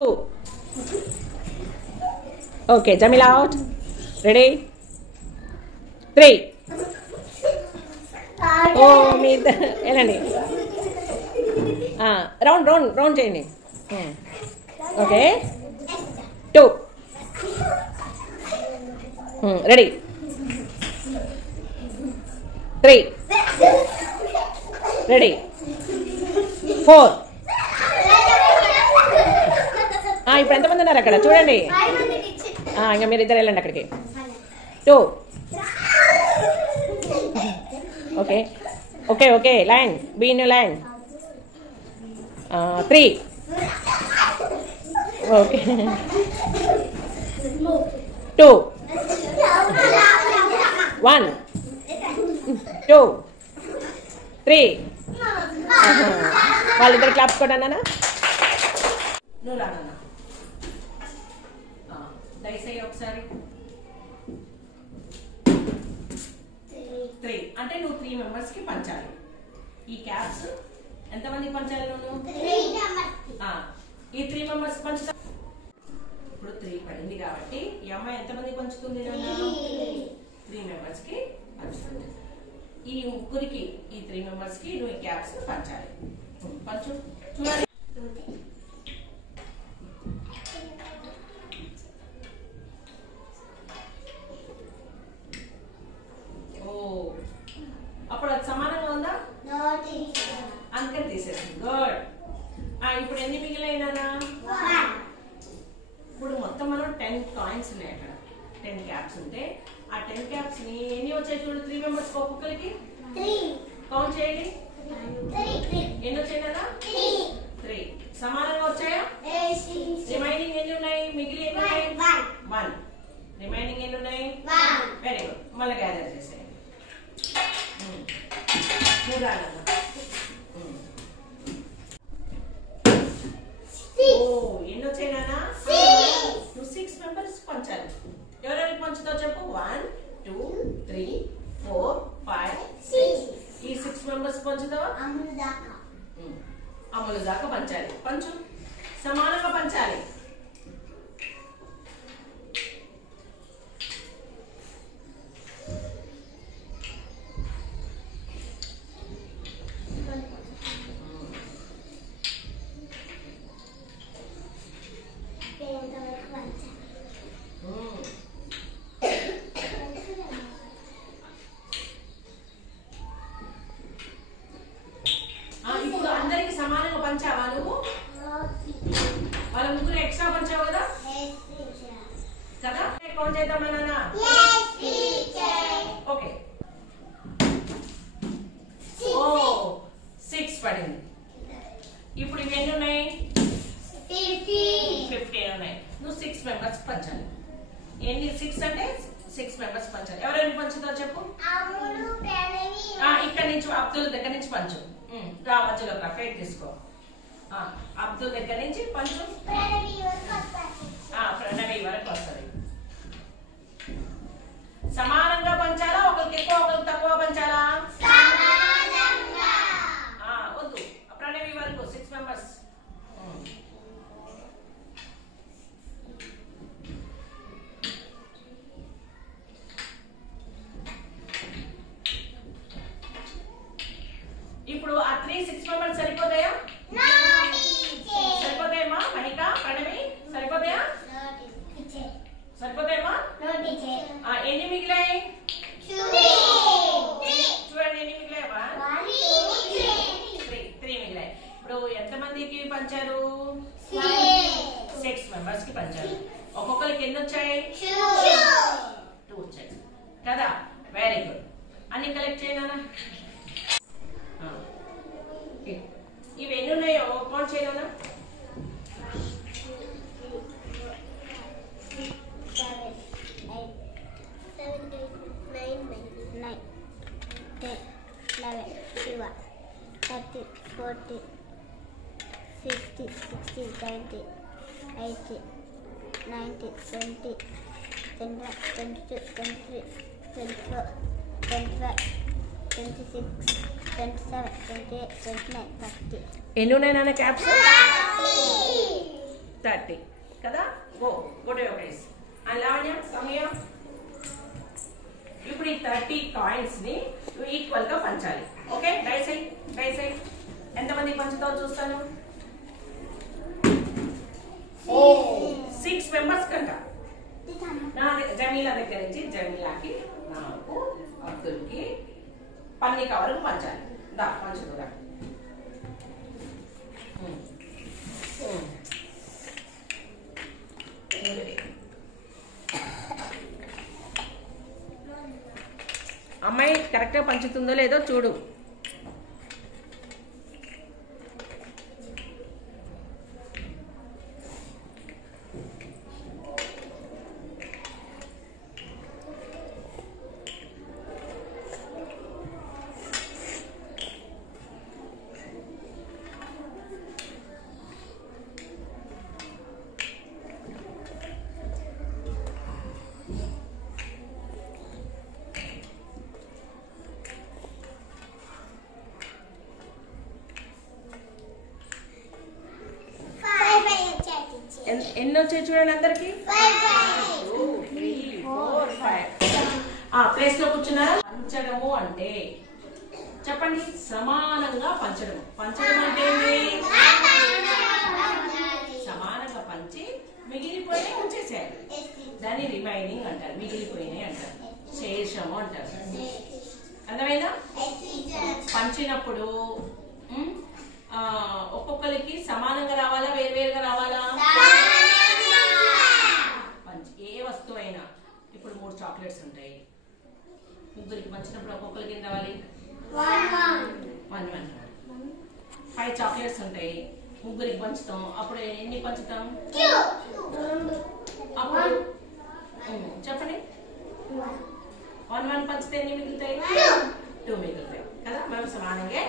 2. Okay, Jamil out. Ready? 3. Oh, me. Elandi. Round cheyandi. Okay. 2. Ready? 3. Ready? 4. ఇప్పుడు ఎంతమంది ఉన్నారు అక్కడ చూడండి. ఇంకా మీరు ఇద్దరు వెళ్ళండి అక్కడికి. 2. Okay okay okay line be in line. 3. Okay 2. 1 2 3. వాళ్ళిద్దరు క్లాప్స్ కూడా అన్నానా? నువ్వు రానా దయచేసి ఒకసారి 3 అంటే నువ్వు 3 మెంబర్స్ కి పంచాలి. ఈ క్యాప్స్ ఎంతమందికి పంచాలి నువ్వు? ఈ 3 మెంబర్స్ పంచుతా. ఇప్పుడు 3 పడింది కాబట్టి ఈ అమ్మాయి ఎంతమందికి పంచుతుంది? 3 మెంబర్స్ కి పంచుతుంది. ఈ ముగ్గురికి ఈ 3 మెంబర్స్ కి నువ్వు ఈ క్యాప్స్ పంచాలి. పంచు చూడాలి. అప్పుడు అది సమానంగా ఉందా? అందుకని తీసేసింది. గుడ్. ఇప్పుడు ఎన్ని మిగిలినా? ఇప్పుడు మొత్తం మనం 10 కాయిన్స్ ఉన్నాయి అక్కడ. 10 క్యాప్స్ ఉంటే ఆ 10 క్యాప్స్ ని ఎన్ని వచ్చాయి చూడు? 3 మెంబర్స్ ఒక్కొక్కరికి కౌంట్ చేయండి. ఎన్ని వచ్చాయినా? 3. సమానంగా వచ్చాయా? రిమైనింగ్ ఎన్ని ఉన్నాయి? మిగిలి ఎన్ని ఉన్నాయి? 1. రిమైనింగ్ ఎన్ని ఉన్నాయి? Very good. మళ్ళీ గ్యాదర్ చేసేయండి. ఎన్ని వచ్చాయినా? నువ్వు 6 మెంబర్స్ పంచాలి. ఎవరెవరికి పంచుతావు చెప్పు? 1 2 3 4 5 6. ఈ 6 మెంబర్స్ పంచుతావా? అమలు దాకా పంచాలి. పంచు. సమానంగా పంచాలి. ఇప్పుడు అందరికి సమానంగా పంచావా నువ్వు? వాళ్ళ ముగ్గురు ఎక్స్ట్రా పంచావు కదా? కౌంట్ చేద్దామా నాన్న? ఓకే. 6 పడింది. ఇప్పుడు ఇవి ఎన్ని ఉన్నాయి? 15 ఉన్నాయి. నువ్వు 6 మెంబర్స్ పంచాలి. ఎన్ని? 6 అంటే 6 మెంబర్స్ పంచాలి. ఎవరెవరికి పంచుతావు చెప్పు? ఇక్కడ నుంచి అబ్దుల్ దగ్గర నుంచి పంచు. రా మధ్యలో ఫైట్ తీసుకో. అబ్దుల్ దగ్గర నుంచి పంచు. ప్రణవి వరకు వస్తుంది. సమానంగా పంచాలా? ఒకరికి ఎక్కువ ఒకరికి తక్కువ పంచాలా? వద్దు. ప్రణవి వరకు 6 మెంబర్స్. ఇప్పుడు ఆ 6 మెంబర్స్ సరిపోతాయా? సరిపోతాయమ్మా? మహిక ప్రణవి సరిపోతాయా? సరిపోతాయమ్మా? ఎన్ని మిగిలాయి చూడండి. ఎన్ని మిగిలాయి? 3 మిగిలాయి. ఇప్పుడు ఎంతమందికి పంచారు? 6 మెంబర్స్ కి పంచారు. ఒక్కొక్కరికి ఎన్ని వచ్చాయి? 2 వచ్చాయి కదా? Very good. అన్ని కలెక్ట్ చేయనా? ఇవి ఎన్ని ఉన్నాయో కౌంట్ చేయనా? 30, 40, 50, 60, 70, 80, 90, 20, 21, 22, 23, 24, 25, 26, 27, 28, 29, 30. ఎన్ని ఉన్నాయి నాన్న క్యాప్స్? 30 కదా. Go to your place. And Lavanya సమయ ఇప్పుడు ఈ 30 కాయిన్స్ ని ఈక్వల్ గా పంచాలి. ఓకే, డైసై ఎంతమంది పంచుతావు చూస్తాను. 6 మెంబర్స్ కంట. నా జమీలా దగ్గర నుంచి జమీలాకి, నాకు, అబ్దుల్కి, పన్నీక వరకు పంచాలి. దా పంచుదా. అమ్మాయి కరెక్ట్గా పంచుతుందో లేదో చూడు. ఎన్ని వచ్చాయి చూడండి అందరికి. 2 3 4 5. ప్లేస్ లో కూర్చున్నారా. పంచడము అంటే చెప్పండి, సమానంగా పంచడం. పంచడం అంటే సమానంగా పంచి మిగిలిపోయి ఉంచేసేయాలి. దాన్ని రిమైనింగ్ అంటారు, మిగిలిపోయినాయి అంటారు, శేషము అంటారు. అర్థమైందా. పంచినప్పుడు ఒక్కొక్కరికి సమానంగా రావాలా, వేరువేరుగా రావాలా. ఏ వస్తువు అయినా ఇప్పుడు 3 చాక్లెట్స్ ఉంటాయి, ముగ్గురికి పంచినప్పుడు ఒక్కొక్కరికి ఏం రావాలి, 1 5 చాక్లెట్స్ ఉంటాయి, ముగ్గురికి పంచుతాం, అప్పుడు ఎన్ని పంచుతాం. అప్పుడు చెప్పండి, 1 పంచితే ఎన్ని మిగులుతాయి, 2 మిగులుతాయి కదా. మనం సమానంగా